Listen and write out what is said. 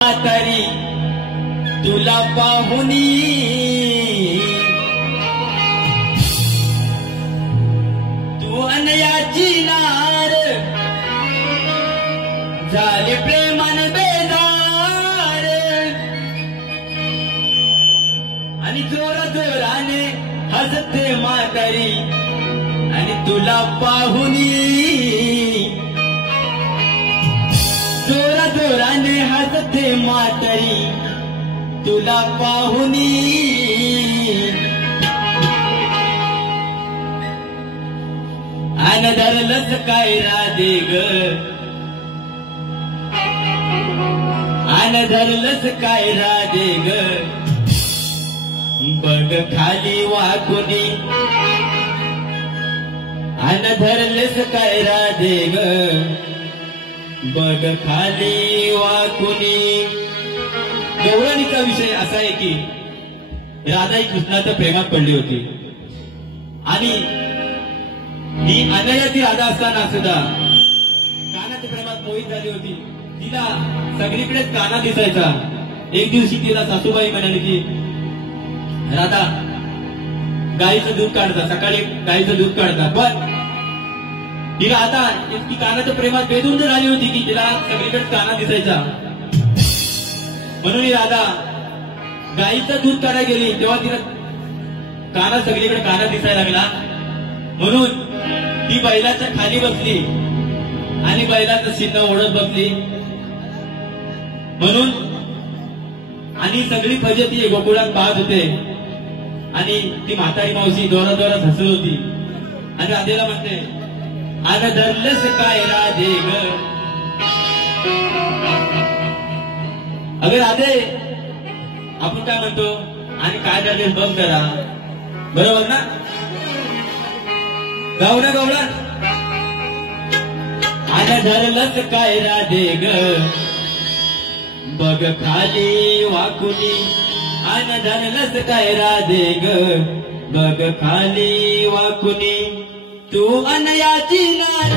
तरी तुला पाहुनी तू अनयाची नार झाले प्रेमान बेदार आणि जोरा जोराने हसते म्हातारी आणि तुला पाहुनी जोरा जोराने हसते म्हातारी तुला पाहुनी आन धरलंच काय राधे ग आन धरलंच काय राधे ग बघ खाली वाकुनी आन धरलंच काय राधे ग बघ खाली वाकुनी। गवळणीचा विषय असा आहे की राधा ही कृष्णाच्या प्रेमात पडली होती आणि ही अनयाची राधा असताना सुद्धा कानाच्या प्रेमात मोहित झाली होती। तिला सगळीकडेच काना दिसायचा। एक दिवशी तिला सासूबाई म्हणाली की राधा गाईचं दूध काढता, सकाळी गाईचं दूध काढता, पण तिला आता ती कानाच्या प्रेमात बेधुंद झाली होती की तिला सगळीकडे काना दिसायचा। म्हणून ही राधा गाईचं दूध काढायला गेली तेव्हा तिला काना सगळीकडे काना दिसायला लागला। म्हणून ती बैलाच्या खाली बसली आणि बैलाचं शिन्न ओढत बसली। म्हणून आणि सगळी फजिती गोकुळात पाहत होते आणि ती म्हातारी मावशी जोरा जोरात हसत होती आणि राधेला म्हणते आन धरलंच काय राधे ग। अगं राधे आपण काय म्हणतो आणि काय झाले बघ जरा, बरोबर ना? गाव ना गावला आन धरलंच काय राधे ग बघ खाली वाकुनी आन धरलंच काय राधे ग बघ खाली वाकुनी तू अनयाची नार